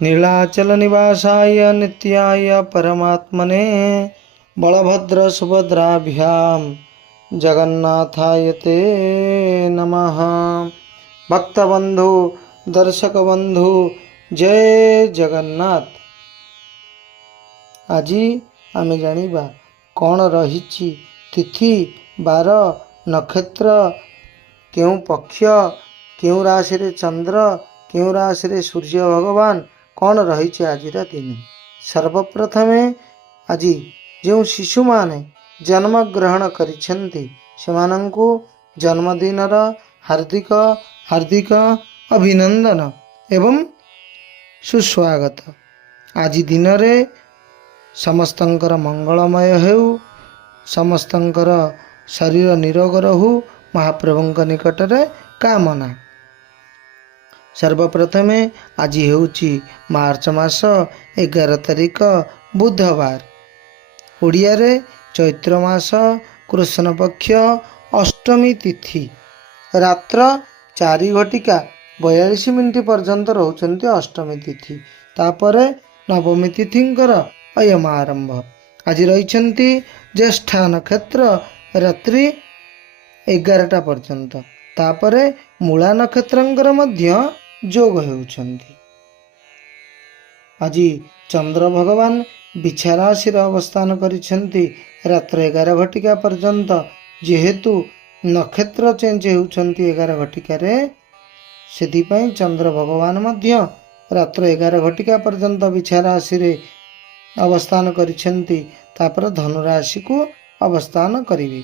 नीलाचल निवासाय नित्याय परमात्मने बलभद्र सुभद्राभ्याम जगन्नाथाय ते नमः। भक्तबंधु दर्शक बंधु जय जगन्नाथ। आजी आमे जानिबा कौन रहिछि तिथि बार नक्षत्र केउ पक्ष केउ राशि रे चंद्र केउ राशि रे सूर्य भगवान कौन रहिछि आजिर दिन। सर्वप्रथमे आजी जो शिशु माने जन्म ग्रहण करिसेंती सेमानंकु जन्मदिनर हार्दिक हार्दिक अभिनंदन एवं सुस्वागत। आजि दिन रे समस्तंकर मंगलमय हेउ, समस्तंकर शरीर निरोग रहु महाप्रभुंक निकटरे कामना। सर्वप्रथमे आजि हेउची मार्च मास 11 तारिख बुधवार, ओडिया रे चैत्र मास कृष्ण पक्ष अष्टमी तिथि रात्र 4:42 पर्यंत रहउचंती अष्टमी तिथि। तापरे नवमी तिथिंकर अयम आरंभ। आज रहिछंती ज्येष्ठा नक्षत्र रात्रि 11टा पर्यंत। तापरे मूला नक्षत्रंकर मध्य जोग हेउछंती। आज चंद्र भगवान बिछा राशि अवस्थान करिछंती रात्र 11 घटिका पर्यंत। जेहेतु नक्षत्र चेंज हेउछंती 11 घटिकारे, सेदिपाई चंद्र भगवान मध्य रात्र 11 घटिका पर्यंत बिछा राशि रे अवस्थान करिछंती। तापर धनु राशि को अवस्थान करिवे।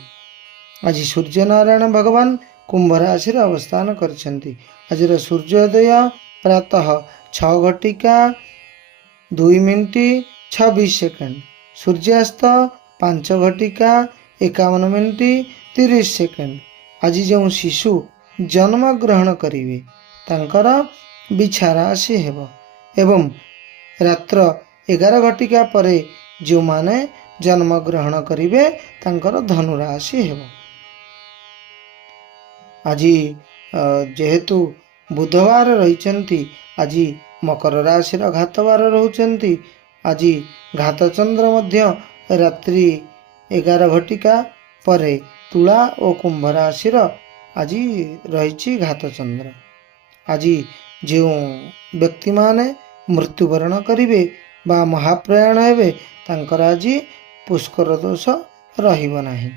आज सूर्य नारायण भगवान कुंभ राशि रे अवस्थान करिछंती। आजिर सूर्योदय प्रातः 6:02:26, सूर्यास्त 5:51:30। आज जो शिशु जन्म ग्रहण करिवे तांकर बिछा राशि हेब एवं रात्र 11 घटिका परे जो माने जन्म ग्रहण करिवे तांकर धनु राशि हेब। आज जेहेतु बुधवार रहिछंती, आज मकर राशि घातवार रहउचंती। आज घात चंद्र मध्य रात्रि 11 घटिका परे तुला और कुंभ राशि आज रहिछि घात चंद्र। आज जो व्यक्ति माने मृत्युवरण करिवे बा महाप्रयाण हेबे तांकर आज पुष्कर दोष रहिब नाही।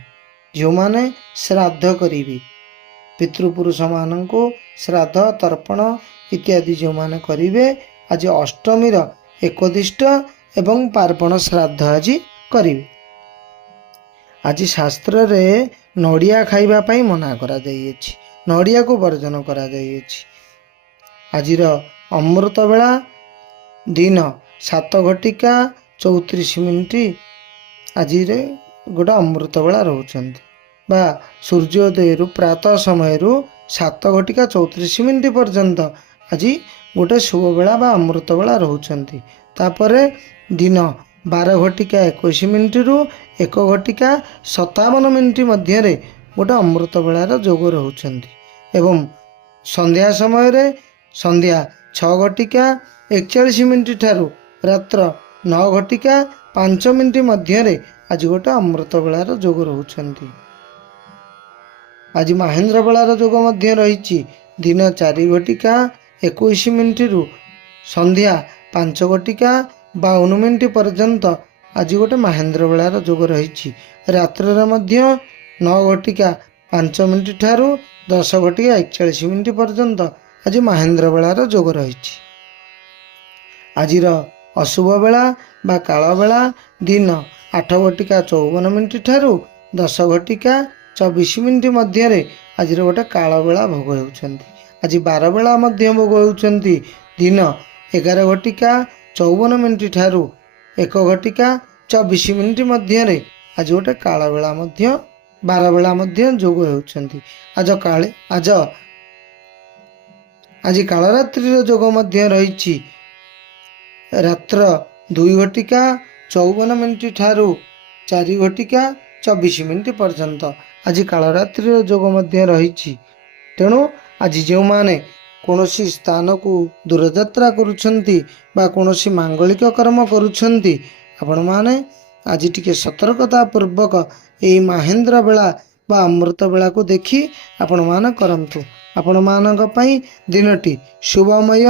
जो माने श्राद्ध करिवे पितृपुरुष मानंको श्राद्ध तर्पण इत्यादि जो माने करिवे आज अष्टमीर एकदिष्ट एवं पार्पण श्राद्ध आज करिवे। आज शास्त्र रे नड़िया खाइबा पाई मना करा जाइएछि, नड़िया को वर्जन करा जाइएछि। आजिर अमृत बेला दिन 7:34 आज गोटे अमृत बेला रहउचंती बा सूर्योदय प्रातः समय 7:34 पर्यंत आज गोटे शुभ बेला बा अमृत बेला रहउचंती। तापरे दिन 12:21 रु 1:57 मध्य गोटे अमृत बेलार जोग रहउचंती एवं संध्या समय संध्या 6:41 ठारू रात्र 9:05 मध्य आज गोटे अमृत बेलार जोग रहउचंती। आज महेंद्र बेलार जोग मध्य रहिछि दिन 4:21 रु संध्या 5:52 पर्यंत आज गोटे महेंद्र बेलार जोग रहिछि। रात्र मध्य 9:05 ठारू 10:41 पर्यंत आज महेंद्र बेलार जोग रहिछि। आजिर अशुभ बेला बा काल बेला दिन 8:54 ठारू 10:24 मध्य आज गोटे काल बेला भोग होउछंती। आज 12 बेला मध्य भोग होउछंती दिन 11:54 ठारू 1:24 मध्य आज गोटे काल बेला मध्य 12 बेला मध्य जोग होउछंती। आज कालरात्रि जोग मध्य रहिछि रात्र 2:54 ठारू 4:24 पर्यंत आज कालरात्रि जोग मध्य रहिछि। तेणु आज जो माने କୌଣସି ସ୍ଥାନକୁ ଦୂରଯାତ୍ରା କରୁଛନ୍ତି ବା କୌଣସି ମାଙ୍ଗଳିକ କର୍ମ କରୁଛନ୍ତି, ଆପଣମାନେ ଆଜି ଟିକେ ସତର୍କତା ପୂର୍ବକ ଏହି ମାହେନ୍ଦ୍ର ବେଳା ବା ଅମୃତ ବେଳାକୁ ଦେଖି ଆପଣମାନେ କରନ୍ତୁ। ଆପଣମାନଙ୍କ ପାଇଁ ଦିନଟି ଶୁଭମୟ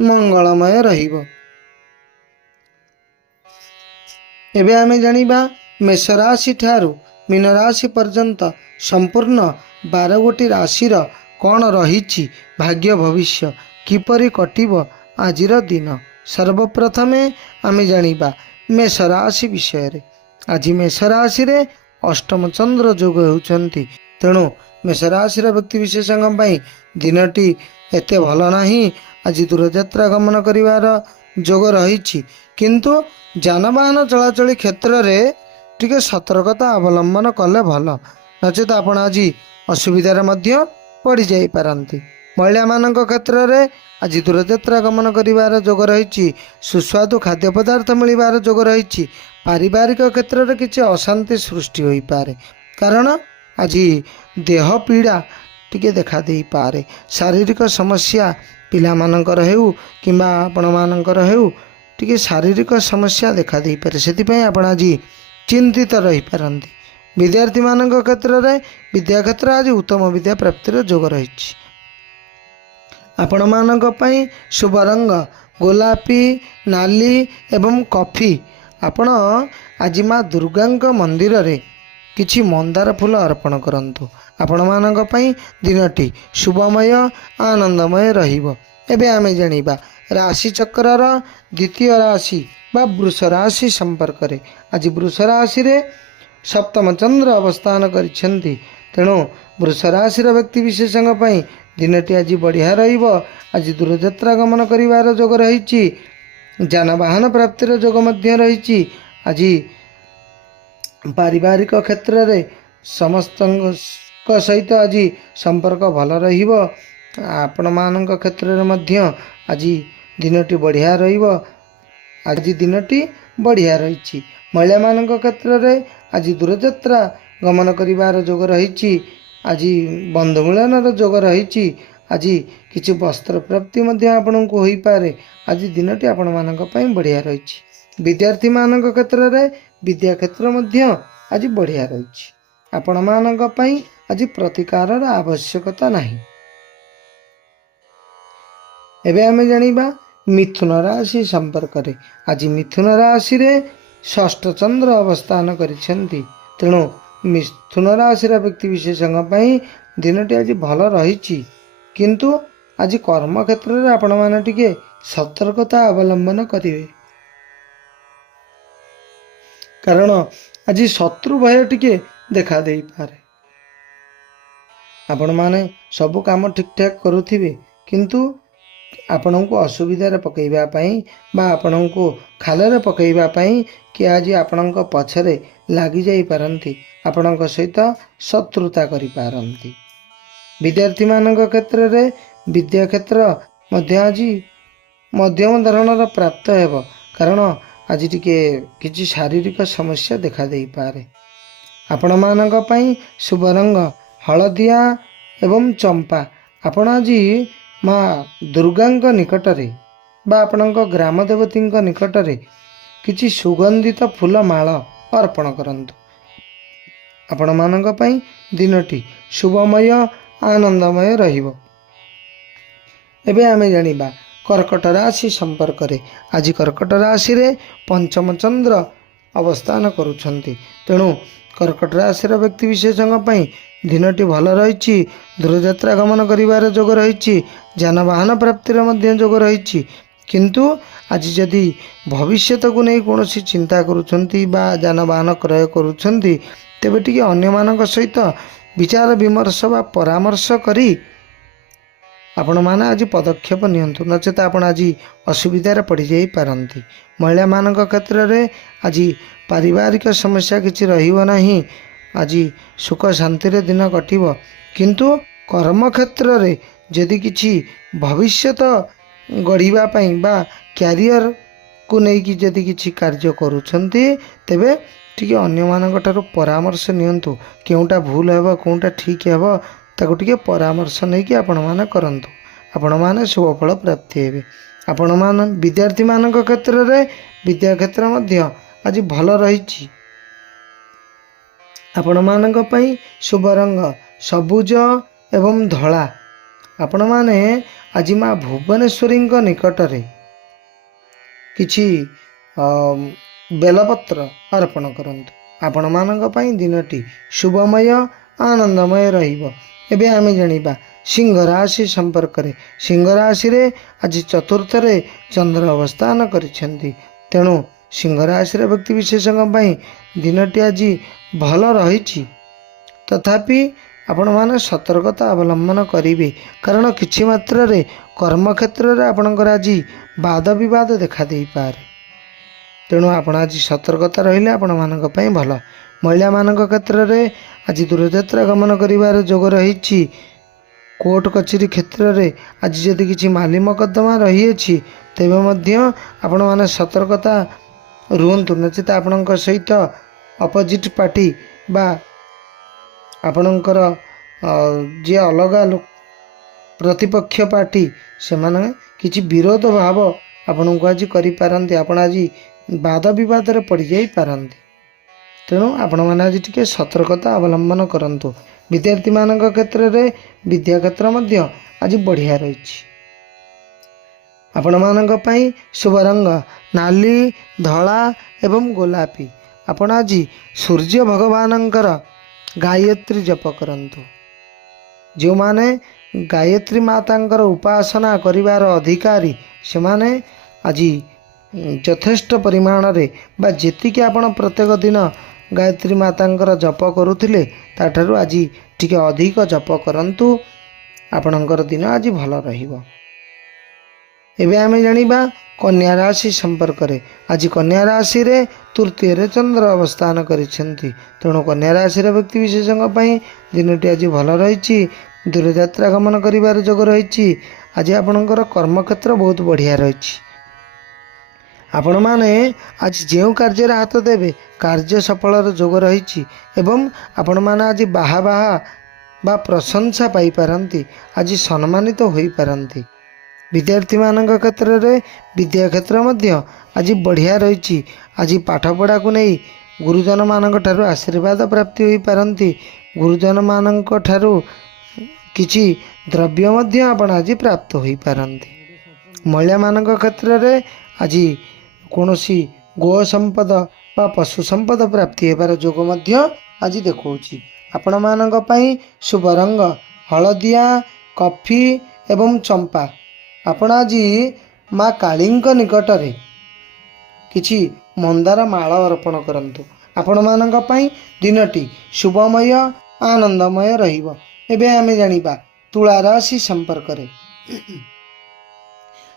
ମଙ୍ଗଳମୟ ରହିବ। ଏବେ ଆମେ ଜାଣିବା ମେଷ ରାଶି ଠାରୁ ମୀନ ରାଶି ପର୍ଯ୍ୟନ୍ତ ସମ୍ପୂର୍ଣ୍ଣ 12ଗୋଟି ରାଶିର କ'ଣ ରହିଛି ଭାଗ୍ୟ ଭବିଷ୍ୟ, କିପରି କଟିବ ଆଜିର ଦିନ। ସର୍ବପ୍ରଥମେ ଆମେ ଜାଣିବା ମେଷ ରାଶି ବିଷୟରେ। ଆଜି ମେଷ ରାଶିରେ ଅଷ୍ଟମ ଚନ୍ଦ୍ର ଯୋଗ ହେଉଛନ୍ତି। ତେଣୁ ମେଷ ରାଶିର ବ୍ୟକ୍ତିବିଶେଷଙ୍କ ପାଇଁ ଦିନଟି ଏତେ ଭଲ ନାହିଁ। ଆଜି ଦୂରଯାତ୍ରା ଗମନ କରିବାର ଯୋଗ ରହିଛି, କିନ୍ତୁ ଯାନବାହନ ଚଳାଚଳି କ୍ଷେତ୍ରରେ ଟିକେ ସତର୍କତା ଅବଲମ୍ବନ କଲେ ଭଲ, ନଚେତ ଆପଣ ଆଜି ଅସୁବିଧାରେ ମଧ୍ୟ ପଡ଼ିଯାଇପାରନ୍ତି। ମହିଳାମାନଙ୍କ କ୍ଷେତ୍ରରେ ଆଜି ଦୂରଯାତ୍ରା ଗମନ କରିବାର ଯୋଗ ରହିଛି। ସୁସ୍ୱାଦୁ ଖାଦ୍ୟ ପଦାର୍ଥ ମିଳିବାର ଯୋଗ ରହିଛି। ପାରିବାରିକ କ୍ଷେତ୍ରରେ କିଛି ଅଶାନ୍ତି ସୃଷ୍ଟି ହୋଇପାରେ, କାରଣ ଆଜି ଦେହ ପୀଡ଼ା ଟିକେ ଦେଖା ଦେଇପାରେ। ଶାରୀରିକ ସମସ୍ୟା ପିଲାମାନଙ୍କର ହେଉ କିମ୍ବା ଆପଣମାନଙ୍କର ହେଉ, ଟିକେ ଶାରୀରିକ ସମସ୍ୟା ଦେଖା ଦେଇପାରେ। ସେଥିପାଇଁ ଆପଣ ଆଜି ଚିନ୍ତିତ ରହିପାରନ୍ତି। ବିଦ୍ୟାର୍ଥୀମାନଙ୍କ କ୍ଷେତ୍ରରେ ବିଦ୍ୟା କ୍ଷେତ୍ର ଆଜି ଉତ୍ତମ ବିଦ୍ୟା ପ୍ରାପ୍ତିର ଯୋଗ ରହିଛି। ଆପଣମାନଙ୍କ ପାଇଁ ଶୁଭ ରଙ୍ଗ ଗୋଲାପୀ, ନାଲି ଏବଂ କଫି। ଆପଣ ଆଜି ମା ଦୁର୍ଗାଙ୍କ ମନ୍ଦିରରେ କିଛି ମନ୍ଦାର ଫୁଲ ଅର୍ପଣ କରନ୍ତୁ। ଆପଣମାନଙ୍କ ପାଇଁ ଦିନଟି ଶୁଭମୟ ଆନନ୍ଦମୟ ରହିବ। ଏବେ ଆମେ ଜାଣିବା ରାଶି ଚକ୍ରର ଦ୍ୱିତୀୟ ରାଶି ବା ବୃଷ ରାଶି ସମ୍ପର୍କରେ। ଆଜି ବୃଷ ରାଶିରେ ସପ୍ତମ ଚନ୍ଦ୍ର ଅବସ୍ଥାନ କରିଛନ୍ତି। ତେଣୁ ବୃଷ ରାଶିର ବ୍ୟକ୍ତିବିଶେଷଙ୍କ ପାଇଁ ଦିନଟି ଆଜି ବଢ଼ିଆ ରହିବ। ଆଜି ଦୂରଯାତ୍ରା ଗମନ କରିବାର ଯୋଗ ରହିଛି। ଯାନବାହନ ପ୍ରାପ୍ତିର ଯୋଗ ମଧ୍ୟ ରହିଛି। ଆଜି ପାରିବାରିକ କ୍ଷେତ୍ରରେ ସମସ୍ତଙ୍କ ସହିତ ଆଜି ସମ୍ପର୍କ ଭଲ ରହିବ। ଆପଣମାନଙ୍କ କ୍ଷେତ୍ରରେ ମଧ୍ୟ ଆଜି ଦିନଟି ବଢ଼ିଆ ରହିବ। ଆଜି ଦିନଟି ବଢ଼ିଆ ରହିଛି। ମହିଳାମାନଙ୍କ କ୍ଷେତ୍ରରେ ଆଜି ଦୂରଯାତ୍ରା ଗମନ କରିବାର ଯୋଗ ରହିଛି। ଆଜି ବନ୍ଧୁ ମିଳନର ଯୋଗ ରହିଛି। ଆଜି କିଛି ବସ୍ତ୍ର ପ୍ରାପ୍ତି ମଧ୍ୟ ଆପଣଙ୍କୁ ହୋଇପାରେ। ଆଜି ଦିନଟି ଆପଣମାନଙ୍କ ପାଇଁ ବଢ଼ିଆ ରହିଛି। ବିଦ୍ୟାର୍ଥୀମାନଙ୍କ କ୍ଷେତ୍ରରେ ବିଦ୍ୟା କ୍ଷେତ୍ର ମଧ୍ୟ ଆଜି ବଢ଼ିଆ ରହିଛି। ଆପଣମାନଙ୍କ ପାଇଁ ଆଜି ପ୍ରତିକାରର ଆବଶ୍ୟକତା ନାହିଁ। ଏବେ ଆମେ ଜାଣିବା ମିଥୁନ ରାଶି ସମ୍ପର୍କରେ। ଆଜି ମିଥୁନ ରାଶିରେ ଷଷ୍ଠ ଚନ୍ଦ୍ର ଅବସ୍ଥାନ କରିଛନ୍ତି। ତେଣୁ ମିଥୁନ ରାଶିର ବ୍ୟକ୍ତିବିଶେଷଙ୍କ ପାଇଁ ଦିନଟି ଆଜି ଭଲ ରହିଛି, କିନ୍ତୁ ଆଜି କର୍ମକ୍ଷେତ୍ରରେ ଆପଣମାନେ ଟିକେ ସତର୍କତା ଅବଲମ୍ବନ କରିବେ, କାରଣ ଆଜି ଶତ୍ରୁ ଭୟ ଟିକେ ଦେଖା ଦେଇପାରେ। ଆପଣମାନେ ସବୁ କାମ ଠିକଠାକ୍ କରୁଥିବେ, କିନ୍ତୁ ଆପଣଙ୍କୁ ଅସୁବିଧାରେ ପକାଇବା ପାଇଁ ବା ଆପଣଙ୍କୁ ଖାଲରେ ପକାଇବା ପାଇଁ କିଏ ଆଜି ଆପଣଙ୍କ ପଛରେ ଲାଗିଯାଇପାରନ୍ତି, ଆପଣଙ୍କ ସହିତ ଶତ୍ରୁତା କରିପାରନ୍ତି। ବିଦ୍ୟାର୍ଥୀମାନଙ୍କ କ୍ଷେତ୍ରରେ ବିଦ୍ୟା କ୍ଷେତ୍ର ମଧ୍ୟ ଆଜି ମଧ୍ୟମ ଧରଣର ପ୍ରାପ୍ତ ହେବ, କାରଣ ଆଜି ଟିକେ କିଛି ଶାରୀରିକ ସମସ୍ୟା ଦେଖା ଦେଇପାରେ। ଆପଣମାନଙ୍କ ପାଇଁ ଶୁଭ ରଙ୍ଗ ହଳଦିଆ ଏବଂ ଚମ୍ପା। ଆପଣ ଆଜି ମା ଦୁର୍ଗାଙ୍କ ନିକଟରେ ବା ଆପଣଙ୍କ ଗ୍ରାମ ଦେବତୀଙ୍କ ନିକଟରେ କିଛି ସୁଗନ୍ଧିତ ଫୁଲ ମାଳ ଅର୍ପଣ କରନ୍ତୁ। ଆପଣମାନଙ୍କ ପାଇଁ ଦିନଟି ଶୁଭମୟ ଆନନ୍ଦମୟ ରହିବ। ଏବେ ଆମେ ଜାଣିବା କର୍କଟ ରାଶି ସମ୍ପର୍କରେ। ଆଜି କର୍କଟ ରାଶିରେ ପଞ୍ଚମ ଚନ୍ଦ୍ର ଅବସ୍ଥାନ କରୁଛନ୍ତି। ତେଣୁ କର୍କଟ ରାଶିର ବ୍ୟକ୍ତିବିଶେଷଙ୍କ ପାଇଁ ଦିନଟି ଭଲ ରହିଛି। ଦୂରଯାତ୍ରା ଗମନ କରିବାର ଯୋଗ ରହିଛି। ଯାନବାହନ ପ୍ରାପ୍ତିର ମଧ୍ୟ ଯୋଗ ରହିଛି। କିନ୍ତୁ ଆଜି ଯଦି ଭବିଷ୍ୟତକୁ ନେଇ କୌଣସି ଚିନ୍ତା କରୁଛନ୍ତି ବା ଯାନବାହନ କ୍ରୟ କରୁଛନ୍ତି, ତେବେ ଟିକେ ଅନ୍ୟମାନଙ୍କ ସହିତ ବିଚାର ବିମର୍ଶ ବା ପରାମର୍ଶ କରି ଆପଣମାନେ ଆଜି ପଦକ୍ଷେପ ନିଅନ୍ତୁ, ନଚେତ ଆପଣ ଆଜି ଅସୁବିଧାରେ ପଡ଼ିଯାଇପାରନ୍ତି। ମହିଳାମାନଙ୍କ କ୍ଷେତ୍ରରେ ଆଜି ପାରିବାରିକ ସମସ୍ୟା କିଛି ରହିବ ନାହିଁ। ଆଜି ସୁଖ ଶାନ୍ତିରେ ଦିନ କଟିବ, କିନ୍ତୁ କର୍ମକ୍ଷେତ୍ରରେ ଯଦି କିଛି ଭବିଷ୍ୟତ ଗଢ଼ିବା ପାଇଁ ବା କ୍ୟାରିୟରକୁ ନେଇକି ଯଦି କିଛି କାର୍ଯ୍ୟ କରୁଛନ୍ତି, ତେବେ ଟିକେ ଅନ୍ୟମାନଙ୍କ ଠାରୁ ପରାମର୍ଶ ନିଅନ୍ତୁ। କେଉଁଟା ଭୁଲ ହେବ, କେଉଁଟା ଠିକ୍ ହେବ, ତାକୁ ଟିକେ ପରାମର୍ଶ ନେଇକି ଆପଣମାନେ କରନ୍ତୁ। ଆପଣମାନେ ଶୁଭଫଳ ପ୍ରାପ୍ତି ହେବେ। ଆପଣମାନେ ବିଦ୍ୟାର୍ଥୀମାନଙ୍କ କ୍ଷେତ୍ରରେ ବିଦ୍ୟା କ୍ଷେତ୍ର ମଧ୍ୟ ଆଜି ଭଲ ରହିଛି। ଆପଣମାନଙ୍କ ପାଇଁ ଶୁଭ ରଙ୍ଗ ସବୁଜ ଏବଂ ଧଳା। ଆପଣମାନେ ଆଜି ମା ଭୁବନେଶ୍ୱରୀଙ୍କ ନିକଟରେ କିଛି ବେଲପତ୍ର ଅର୍ପଣ କରନ୍ତୁ। ଆପଣମାନଙ୍କ ପାଇଁ ଦିନଟି ଶୁଭମୟ ଆନନ୍ଦମୟ ରହିବ। ଏବେ ଆମେ ଜାଣିବା ସିଂହ ରାଶି ସମ୍ପର୍କରେ। ସିଂହ ରାଶିରେ ଆଜି ଚତୁର୍ଥରେ ଚନ୍ଦ୍ର ଅବସ୍ଥାନ କରିଛନ୍ତି। ତେଣୁ ସିଂହ ରାଶିର ବ୍ୟକ୍ତିବିଶେଷଙ୍କ ପାଇଁ ଦିନଟି ଆଜି ଭଲ ରହିଛି। ତଥାପି ଆପଣମାନେ ସତର୍କତା ଅବଲମ୍ବନ କରିବେ, କାରଣ କିଛି ମାତ୍ରାରେ କର୍ମକ୍ଷେତ୍ରରେ ଆପଣଙ୍କର ଆଜି ବାଦ ବିବାଦ ଦେଖାଦେଇପାରେ। ତେଣୁ ଆପଣ ଆଜି ସତର୍କତା ରହିଲେ ଆପଣମାନଙ୍କ ପାଇଁ ଭଲ। ମହିଳାମାନଙ୍କ କ୍ଷେତ୍ରରେ ଆଜି ଦୂରଯାତ୍ରା ଗମନ କରିବାର ଯୋଗ ରହିଛି। କୋର୍ଟ କଚେରୀ କ୍ଷେତ୍ରରେ ଆଜି ଯଦି କିଛି ମାଲି ମକଦ୍ଦମା ରହିଅଛି ତେବେ ମଧ୍ୟ ଆପଣମାନେ ସତର୍କତା ରୁହନ୍ତୁ, ନଚେତ ଆପଣଙ୍କ ସହିତ ଅପୋଜିଟ୍ ପାର୍ଟି ବା ଆପଣଙ୍କର ଯିଏ ଅଲଗା ପ୍ରତିପକ୍ଷ ପାର୍ଟି ସେମାନେ କିଛି ବିରୋଧ ଭାବ ଆପଣଙ୍କୁ ଆଜି କରିପାରନ୍ତି। ଆପଣ ଆଜି ବାଦ ବିବାଦରେ ପଡ଼ିଯାଇପାରନ୍ତି। ତେଣୁ ଆପଣମାନେ ଆଜି ଟିକେ ସତର୍କତା ଅବଲମ୍ବନ କରନ୍ତୁ। ବିଦ୍ୟାର୍ଥୀମାନଙ୍କ କ୍ଷେତ୍ରରେ ବିଦ୍ୟା କ୍ଷେତ୍ର ମଧ୍ୟ ଆଜି ବଢ଼ିଆ ରହିଛି। ଆପଣମାନଙ୍କ ପାଇଁ ଶୁଭ ରଙ୍ଗ ନାଲି, ଧଳା ଏବଂ ଗୋଲାପୀ। ଆପଣ ଆଜି ସୂର୍ଯ୍ୟ ଭଗବାନଙ୍କର ଗାୟତ୍ରୀ ଜପ କରନ୍ତୁ। ଯେଉଁମାନେ ଗାୟତ୍ରୀ ମାତାଙ୍କର ଉପାସନା କରିବାର ଅଧିକାରୀ ସେମାନେ ଆଜି ଯଥେଷ୍ଟ ପରିମାଣରେ ବା ଯେତିକି ଆପଣ ପ୍ରତ୍ୟେକ ଦିନ ଗାୟତ୍ରୀ ମାତାଙ୍କର ଜପ କରୁଥିଲେ ତାଠାରୁ ଆଜି ଟିକେ ଅଧିକ ଜପ କରନ୍ତୁ। ଆପଣଙ୍କର ଦିନ ଆଜି ଭଲ ରହିବ। ଏବେ ଆମେ ଜାଣିବା କନ୍ୟା ରାଶି ସମ୍ପର୍କରେ। ଆଜି କନ୍ୟା ରାଶିରେ ତୃତୀୟରେ ଚନ୍ଦ୍ର ଅବସ୍ଥାନ କରିଛନ୍ତି। ତେଣୁ କନ୍ୟା ରାଶିର ବ୍ୟକ୍ତିବିଶେଷଙ୍କ ପାଇଁ ଦିନଟି ଆଜି ଭଲ ରହିଛି। ଦୂରଯାତ୍ରା ଗମନ କରିବାର ଯୋଗ ରହିଛି। ଆଜି ଆପଣଙ୍କର କର୍ମକ୍ଷେତ୍ର ବହୁତ ବଢ଼ିଆ ରହିଛି। ଆପଣମାନେ ଆଜି ଯେଉଁ କାର୍ଯ୍ୟରେ ହାତ ଦେବେ କାର୍ଯ୍ୟ ସଫଳର ଯୋଗ ରହିଛି ଏବଂ ଆପଣମାନେ ଆଜି ବାହା ବା ପ୍ରଶଂସା ପାଇପାରନ୍ତି। ଆଜି ସମ୍ମାନିତ ହୋଇପାରନ୍ତି। ବିଦ୍ୟାର୍ଥୀମାନଙ୍କ କ୍ଷେତ୍ରରେ ବିଦ୍ୟା କ୍ଷେତ୍ର ମଧ୍ୟ ଆଜି ବଢ଼ିଆ ରହିଛି। ଆଜି ପାଠପଢ଼ାକୁ ନେଇ ଗୁରୁଜନମାନଙ୍କ ଠାରୁ ଆଶୀର୍ବାଦ ପ୍ରାପ୍ତି ହୋଇପାରନ୍ତି। ଗୁରୁଜନମାନଙ୍କ ଠାରୁ କିଛି ଦ୍ରବ୍ୟ ମଧ୍ୟ ଆପଣ ଆଜି ପ୍ରାପ୍ତ ହୋଇପାରନ୍ତି। ମହିଳାମାନଙ୍କ କ୍ଷେତ୍ରରେ ଆଜି କୌଣସି ଗୋ ସମ୍ପଦ ବା ପଶୁ ସମ୍ପଦ ପ୍ରାପ୍ତି ହେବାର ଯୋଗ ମଧ୍ୟ ଆଜି ଦେଖାଉଛି। ଆପଣମାନଙ୍କ ପାଇଁ ଶୁଭ ରଙ୍ଗ ହଳଦିଆ, କଫି ଏବଂ ଚମ୍ପା। ଆପଣ ଆଜି ମା କାଳୀଙ୍କ ନିକଟରେ କିଛି ମନ୍ଦାର ମାଳ ଅର୍ପଣ କରନ୍ତୁ। ଆପଣମାନଙ୍କ ପାଇଁ ଦିନଟି ଶୁଭମୟ ଆନନ୍ଦମୟ ରହିବ। ଏବେ ଆମେ ଜାଣିବା ତୁଳା ରାଶି ସମ୍ପର୍କରେ।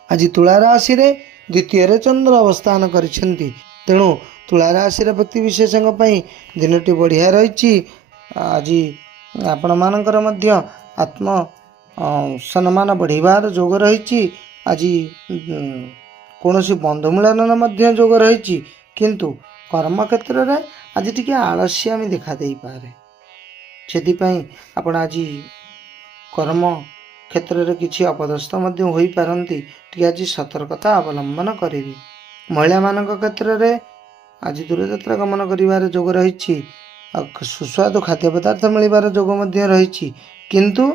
ଆଜି ତୁଳା ରାଶିରେ ଦ୍ୱିତୀୟରେ ଚନ୍ଦ୍ର ଅବସ୍ଥାନ କରିଛନ୍ତି। ତେଣୁ ତୁଳା ରାଶିର ବ୍ୟକ୍ତିବିଶେଷଙ୍କ ପାଇଁ ଦିନଟି ବଢ଼ିଆ ରହିଛି। ଆଜି ଆପଣମାନଙ୍କର ମଧ୍ୟ ଆତ୍ମ ସମ୍ମାନ ବଢ଼ିବାର ଯୋଗ ରହିଛି। ଆଜି କୌଣସି ବନ୍ଧୁ ମିଳନର ମଧ୍ୟ ଯୋଗ ରହିଛି। କିନ୍ତୁ କର୍ମକ୍ଷେତ୍ରରେ ଆଜି ଟିକେ ଆଳସ୍ୟାମୀ ଦେଖାଦେଇପାରେ। ସେଥିପାଇଁ ଆପଣ ଆଜି କର୍ମ କ୍ଷେତ୍ରରେ କିଛି ଅପଦସ୍ଥ ମଧ୍ୟ ହୋଇପାରନ୍ତି। ଟିକେ ଆଜି ସତର୍କତା ଅବଲମ୍ବନ କରିବେ। ମହିଳାମାନଙ୍କ କ୍ଷେତ୍ରରେ ଆଜି ଦୂରଯାତ୍ରା ଗମନ କରିବାର ଯୋଗ ରହିଛି। ସୁସ୍ୱାଦୁ ଖାଦ୍ୟ ପଦାର୍ଥ ମିଳିବାର ଯୋଗ ମଧ୍ୟ ରହିଛି। କିନ୍ତୁ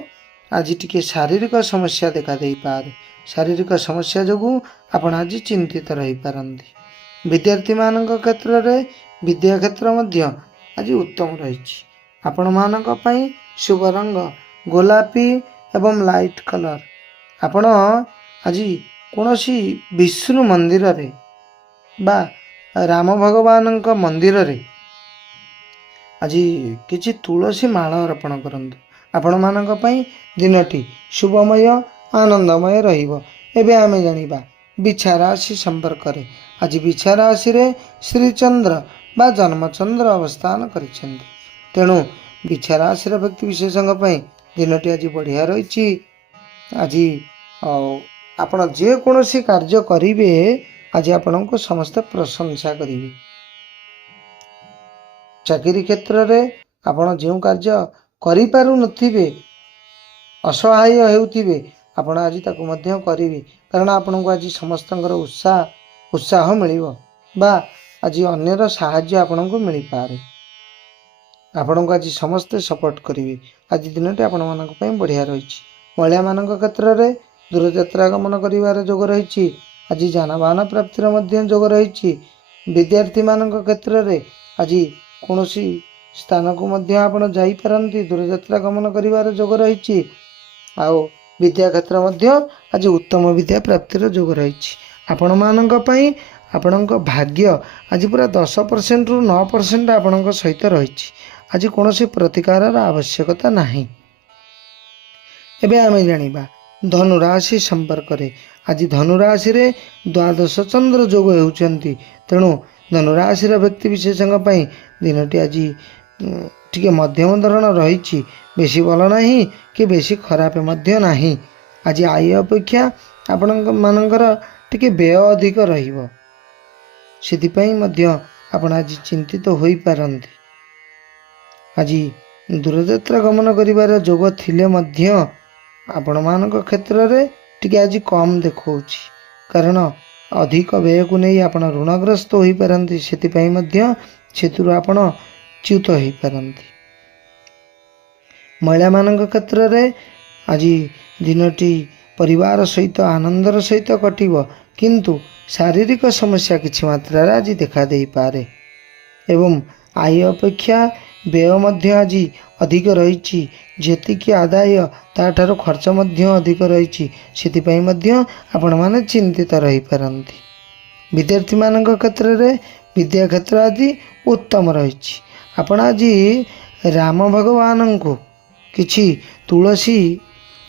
ଆଜି ଟିକେ ଶାରୀରିକ ସମସ୍ୟା ଦେଖାଦେଇପାରେ। ଶାରୀରିକ ସମସ୍ୟା ଯୋଗୁଁ ଆପଣ ଆଜି ଚିନ୍ତିତ ରହିପାରନ୍ତି। ବିଦ୍ୟାର୍ଥୀମାନଙ୍କ କ୍ଷେତ୍ରରେ ବିଦ୍ୟା କ୍ଷେତ୍ର ମଧ୍ୟ ଆଜି ଉତ୍ତମ ରହିଛି। ଆପଣମାନଙ୍କ ପାଇଁ ଶୁଭ ରଙ୍ଗ ଗୋଲାପୀ ଏବଂ ଲାଇଟ୍ କଲର୍। ଆପଣ ଆଜି କୌଣସି ବିଷ୍ଣୁ ମନ୍ଦିରରେ ବା ରାମ ଭଗବାନଙ୍କ ମନ୍ଦିରରେ ଆଜି କିଛି ତୁଳସୀ ମାଳ ଅର୍ପଣ କରନ୍ତୁ। ଆପଣମାନଙ୍କ ପାଇଁ ଦିନଟି ଶୁଭମୟ ଆନନ୍ଦମୟ ରହିବ। ଏବେ ଆମେ ଜାଣିବା ବିଛା ରାଶି ସମ୍ପର୍କରେ। ଆଜି ବିଛା ରାଶିରେ ଶ୍ରୀଚନ୍ଦ୍ର ବା ଜନ୍ମଚନ୍ଦ୍ର ଅବସ୍ଥାନ କରିଛନ୍ତି। ତେଣୁ ବିଛା ରାଶିର ବ୍ୟକ୍ତିବିଶେଷଙ୍କ ପାଇଁ ଦିନଟି ଆଜି ବଢ଼ିଆ ରହିଛି। ଆଜି ଆପଣ ଯେକୌଣସି କାର୍ଯ୍ୟ କରିବେ ଆଜି ଆପଣଙ୍କୁ ସମସ୍ତେ ପ୍ରଶଂସା କରିବେ। ଚାକିରି କ୍ଷେତ୍ରରେ ଆପଣ ଯେଉଁ କାର୍ଯ୍ୟ କରିପାରୁନଥିବେ, ଅସହାୟ ହେଉଥିବେ, ଆପଣ ଆଜି ତାକୁ ମଧ୍ୟ କରିବେ, କାରଣ ଆପଣଙ୍କୁ ଆଜି ସମସ୍ତଙ୍କର ଉତ୍ସାହ ମିଳିବ ବା ଆଜି ଅନ୍ୟର ସାହାଯ୍ୟ ଆପଣଙ୍କୁ ମିଳିପାରେ। ଆପଣଙ୍କୁ ଆଜି ସମସ୍ତେ ସପୋର୍ଟ କରିବେ। ଆଜି ଦିନଟି ଆପଣମାନଙ୍କ ପାଇଁ ବଢ଼ିଆ ରହିଛି। ମହିଳାମାନଙ୍କ କ୍ଷେତ୍ରରେ ଦୂରଯାତ୍ରା ଗମନ କରିବାର ଯୋଗ ରହିଛି। ଆଜି ଯାନବାହନ ପ୍ରାପ୍ତିର ମଧ୍ୟ ଯୋଗ ରହିଛି। ବିଦ୍ୟାର୍ଥୀମାନଙ୍କ କ୍ଷେତ୍ରରେ ଆଜି କୌଣସି ସ୍ଥାନକୁ ମଧ୍ୟ ଆପଣ ଯାଇପାରନ୍ତି, ଦୂରଯାତ୍ରା ଗମନ କରିବାର ଯୋଗ ରହିଛି। ଆଉ ବିଦ୍ୟା କ୍ଷେତ୍ର ମଧ୍ୟ ଆଜି ଉତ୍ତମ ବିଦ୍ୟା ପ୍ରାପ୍ତିର ଯୋଗ ରହିଛି। ଆପଣମାନଙ୍କ ପାଇଁ ଆପଣଙ୍କ ଭାଗ୍ୟ ଆଜି ପୁରା 10%ରୁ 9% ଆପଣଙ୍କ ସହିତ ରହିଛି। ଆଜି କୌଣସି ପ୍ରତିକାରର ଆବଶ୍ୟକତା ନାହିଁ। ଏବେ ଆମେ ଜାଣିବା ଧନୁରାଶି ସମ୍ପର୍କରେ। ଆଜି ଧନୁରାଶିରେ ଦ୍ୱାଦଶ ଚନ୍ଦ୍ର ଯୋଗ ହେଉଛନ୍ତି। ତେଣୁ ଧନୁରାଶିର ବ୍ୟକ୍ତିବିଶେଷଙ୍କ ପାଇଁ ଦିନଟି ଆଜି ଟିକେ ମଧ୍ୟମ ଧରଣ ରହିଛି। ବେଶୀ ଭଲ ନାହିଁ କି ବେଶୀ ଖରାପ ମଧ୍ୟ ନାହିଁ। ଆଜି ଆୟ ଅପେକ୍ଷା ଆପଣମାନଙ୍କର ଟିକେ ବ୍ୟୟ ଅଧିକ ରହିବ। ସେଥିପାଇଁ ମଧ୍ୟ ଆପଣ ଆଜି ଚିନ୍ତିତ ହୋଇପାରନ୍ତି। ଆଜି ଦୂରଯାତ୍ରା ଗମନ କରିବାର ଯୋଗ ଥିଲେ ମଧ୍ୟ ଆପଣମାନଙ୍କ କ୍ଷେତ୍ରରେ ଟିକେ ଆଜି କମ୍ ଦେଖାଉଛି, କାରଣ ଅଧିକ ବ୍ୟୟକୁ ନେଇ ଆପଣ ଋଣଗ୍ରସ୍ତ ହୋଇପାରନ୍ତି। ସେଥିପାଇଁ ମଧ୍ୟ ସେଥିରୁ ଆପଣ ଚ୍ୟୁତ ହୋଇପାରନ୍ତି। ମହିଳାମାନଙ୍କ କ୍ଷେତ୍ରରେ ଆଜି ଦିନଟି ପରିବାର ସହିତ ଆନନ୍ଦର ସହିତ କଟିବ, କିନ୍ତୁ ଶାରୀରିକ ସମସ୍ୟା କିଛି ମାତ୍ରାରେ ଆଜି ଦେଖା ଦେଇପାରେ ଏବଂ ଆୟ ଅପେକ୍ଷା ବ୍ୟୟ ମଧ୍ୟ ଆଜି ଅଧିକ ରହିଛି। ଯେତିକି ଆଦାୟ ତାଠାରୁ ଖର୍ଚ୍ଚ ମଧ୍ୟ ଅଧିକ ରହିଛି। ସେଥିପାଇଁ ମଧ୍ୟ ଆପଣମାନେ ଚିନ୍ତିତ ରହିପାରନ୍ତି। ବିଦ୍ୟାର୍ଥୀମାନଙ୍କ କ୍ଷେତ୍ରରେ ବିଦ୍ୟା କ୍ଷେତ୍ର ଆଜି ଉତ୍ତମ ରହିଛି। ଆପଣ ଆଜି ରାମ ଭଗବାନଙ୍କୁ କିଛି ତୁଳସୀ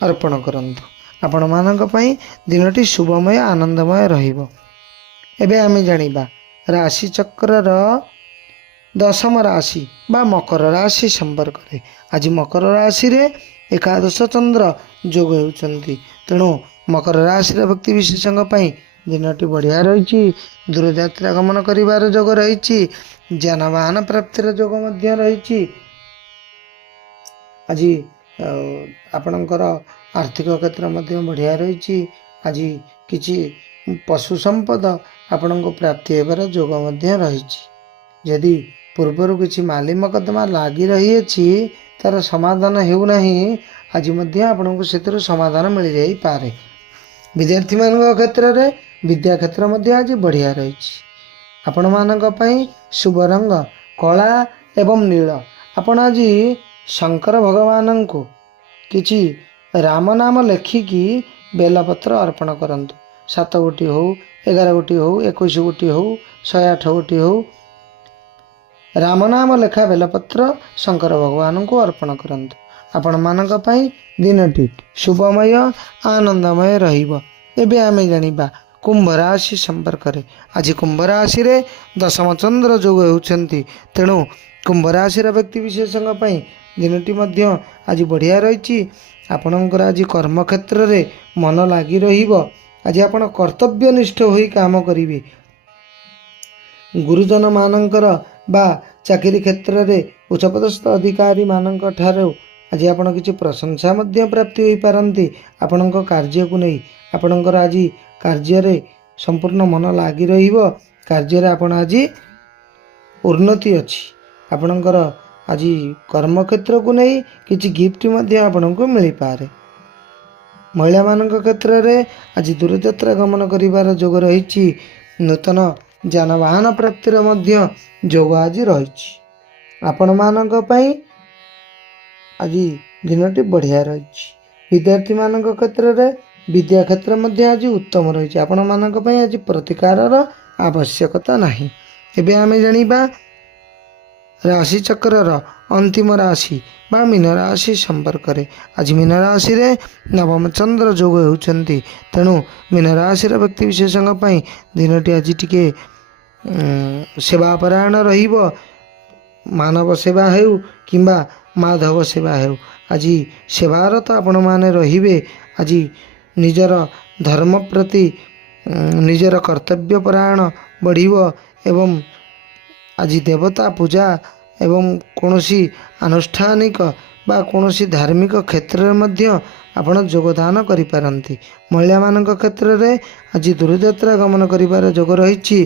ଅର୍ପଣ କରନ୍ତୁ। ଆପଣମାନଙ୍କ ପାଇଁ ଦିନଟି ଶୁଭମୟ ଆନନ୍ଦମୟ ରହିବ। ଏବେ ଆମେ ଜାଣିବା ରାଶି ଚକ୍ରର ଦଶମ ରାଶି ବା ମକର ରାଶି ସମ୍ପର୍କରେ। ଆଜି ମକର ରାଶିରେ ଏକାଦଶ ଚନ୍ଦ୍ର ଯୋଗ ହେଉଛନ୍ତି। ତେଣୁ ମକର ରାଶିର ବ୍ୟକ୍ତିବିଶେଷଙ୍କ ପାଇଁ ଦିନଟି ବଢ଼ିଆ ରହିଛି। ଦୂରଯାତ୍ରା ଗମନ କରିବାର ଯୋଗ ରହିଛି। ଯାନବାହନ ପ୍ରାପ୍ତିର ଯୋଗ ମଧ୍ୟ ରହିଛି। ଆଜି ଆପଣଙ୍କର ଆର୍ଥିକ କ୍ଷେତ୍ର ମଧ୍ୟ ବଢ଼ିଆ ରହିଛି। ଆଜି କିଛି ପଶୁ ସମ୍ପଦ ଆପଣଙ୍କୁ ପ୍ରାପ୍ତି ହେବାର ଯୋଗ ମଧ୍ୟ ରହିଛି। ଯଦି ପୂର୍ବରୁ କିଛି ମାଲି ମକଦ୍ଦମା ଲାଗି ରହିଅଛି, ତାର ସମାଧାନ ହେଉନାହିଁ, ଆଜି ମଧ୍ୟ ଆପଣଙ୍କୁ ସେଥିରୁ ସମାଧାନ ମିଳିଯାଇପାରେ। ବିଦ୍ୟାର୍ଥୀମାନଙ୍କ କ୍ଷେତ୍ରରେ ବିଦ୍ୟା କ୍ଷେତ୍ର ମଧ୍ୟ ଆଜି ବଢ଼ିଆ ରହିଛି। ଆପଣମାନଙ୍କ ପାଇଁ ଶୁଭ ରଙ୍ଗ କଳା ଏବଂ ନୀଳ। ଆପଣ ଆଜି ଶଙ୍କର ଭଗବାନଙ୍କୁ କିଛି ରାମ ନାମ ଲେଖିକି ବେଲପତ୍ର ଅର୍ପଣ କରନ୍ତୁ। 7 ଗୋଟି ହେଉ, 11 ଗୋଟି ହେଉ, 21 ଗୋଟି ହେଉ, 108 ଗୋଟି ହେଉ, ରାମ ନାମ ଲେଖା ବେଲପତ୍ର ଶଙ୍କର ଭଗବାନଙ୍କୁ ଅର୍ପଣ କରନ୍ତୁ। ଆପଣମାନଙ୍କ ପାଇଁ ଦିନଟି ଶୁଭମୟ ଆନନ୍ଦମୟ ରହିବ। ଏବେ ଆମେ ଜାଣିବା କୁମ୍ଭ ରାଶି ସମ୍ପର୍କରେ। ଆଜି କୁମ୍ଭ ରାଶିରେ ଦଶମ ଚନ୍ଦ୍ର ଯୋଗ ହେଉଛନ୍ତି। ତେଣୁ କୁମ୍ଭ ରାଶିର ବ୍ୟକ୍ତିବିଶେଷଙ୍କ ପାଇଁ ଦିନଟି ମଧ୍ୟ ଆଜି ବଢ଼ିଆ ରହିଛି। ଆପଣଙ୍କର ଆଜି କର୍ମକ୍ଷେତ୍ରରେ ମନ ଲାଗି ରହିବ। ଆଜି ଆପଣ କର୍ତ୍ତବ୍ୟନିଷ୍ଠ ହୋଇ କାମ କରିବେ। ଗୁରୁଜନମାନଙ୍କର ବା ଚାକିରି କ୍ଷେତ୍ରରେ ଉଚ୍ଚପଦସ୍ଥ ଅଧିକାରୀମାନଙ୍କ ଠାରୁ ଆଜି ଆପଣ କିଛି ପ୍ରଶଂସା ମଧ୍ୟ ପ୍ରାପ୍ତି ହୋଇପାରନ୍ତି। ଆପଣଙ୍କ କାର୍ଯ୍ୟକୁ ନେଇ ଆପଣଙ୍କର ଆଜି କାର୍ଯ୍ୟରେ ସମ୍ପୂର୍ଣ୍ଣ ମନ ଲାଗି ରହିବ। କାର୍ଯ୍ୟରେ ଆପଣ ଆଜି ଉନ୍ନତି ଅଛି। ଆପଣଙ୍କର ଆଜି କର୍ମକ୍ଷେତ୍ରକୁ ନେଇ କିଛି ଗିଫ୍ଟ ମଧ୍ୟ ଆପଣଙ୍କୁ ମିଳିପାରେ। ମହିଳାମାନଙ୍କ କ୍ଷେତ୍ରରେ ଆଜି ଦୂରଯାତ୍ରା ଗମନ କରିବାର ଯୋଗ ରହିଛି। ନୂତନ ଯାନବାହନ ପ୍ରାପ୍ତିର ମଧ୍ୟ ଯୋଗ ଆଜି ରହିଛି। ଆପଣମାନଙ୍କ ପାଇଁ ଆଜି ଦିନଟି ବଢ଼ିଆ ରହିଛି। ବିଦ୍ୟାର୍ଥୀମାନଙ୍କ କ୍ଷେତ୍ରରେ ବିଦ୍ୟା କ୍ଷେତ୍ର ମଧ୍ୟ ଆଜି ଉତ୍ତମ ରହିଛି। ଆପଣମାନଙ୍କ ପାଇଁ ଆଜି ପ୍ରତିକାରର ଆବଶ୍ୟକତା ନାହିଁ। ଏବେ ଆମେ ଜାଣିବା ରାଶିଚକ୍ରର ଅନ୍ତିମ ରାଶି ବା ମୀନ ରାଶି ସମ୍ପର୍କରେ। ଆଜି ମୀନ ରାଶିରେ ନବମ ଚନ୍ଦ୍ର ଯୋଗ ହେଉଛନ୍ତି। ତେଣୁ ମୀନ ରାଶିର ବ୍ୟକ୍ତିବିଶେଷଙ୍କ ପାଇଁ ଦିନଟି ଆଜି ଟିକେ ସେବାପରାୟଣ ରହିବ। ମାନବ ସେବା ହେଉ କିମ୍ବା ମାଧବ ସେବା ହେଉ, ଆଜି ସେବାରତ ଆପଣମାନେ ରହିବେ। ଆଜି ନିଜର ଧର୍ମ ପ୍ରତି ନିଜର କର୍ତ୍ତବ୍ୟପରାୟଣ ବଢ଼ିବ ଏବଂ ଆଜି ଦେବତା ପୂଜା ଏବଂ କୌଣସି ଆନୁଷ୍ଠାନିକ बा कौनसी धार्मिक क्षेत्र में मध्य आपण योगदान करिपारंती। महिला मानक क्षेत्र में आज दूरयात्रा गमन करिबार जोग रही।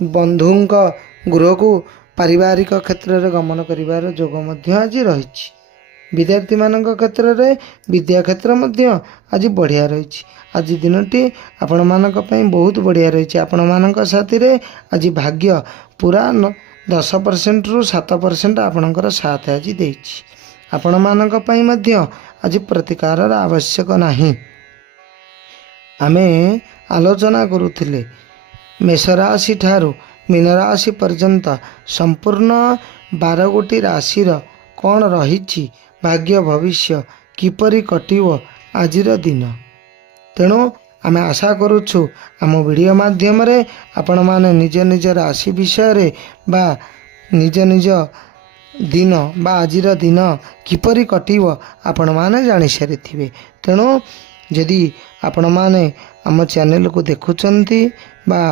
बंधुंक गृह को पारिवारिक क्षेत्र में गमन करिबार जोग मध्य आज रही। विद्यार्थी मानक क्षेत्र में विद्या क्षेत्र मध्य आज बढ़िया रही। आज दिनटी आपण मानक पई बहुत बढ़िया रही। आपण मानक साथी रे आज भाग्य पूरा 10% रु 7% आपणकर साथ आज देछि। आपण मानक पई मध्य आज प्रतिकार आवश्यक नाही। आमे आलोचना करुथिले मेष राशि ठारू मीन राशि पर्यंत संपूर्ण 12 गोटी राशिर कौन रही भाग्य भविष्य किपरि कटिवो आजिर दिन। तेणु आमे आशा करुछु आम वीडियो माध्यम रे आपण माने निज निज राशि विषय बा निज निज दिन बा आजिर दिन किपरि कटिवो आपण माने जानि सारिथिबे। तेणु यदि आपण माने आम चैनल को देखुचंती बा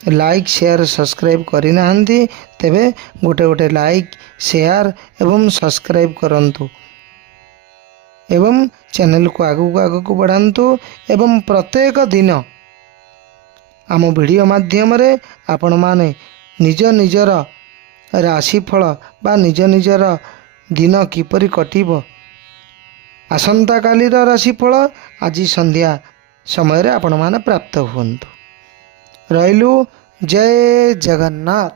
लाइक शेयर सब्सक्राइब करि नाहंती तेबे गोटे गोटे लाइक शेयर एवं सब्सक्राइब करंतु एवं चैनल को आगु को बढ़ांतु एवं प्रत्येक दिन आम वीडियो माध्यम रे आपण माने निज निजर राशिफल बा निज निजर दिन किपरि कटिबो आसंता कालीर राशिफल आज संध्या समय रे आपण माने प्राप्त हुंतु। रहिलु जय जगन्नाथ।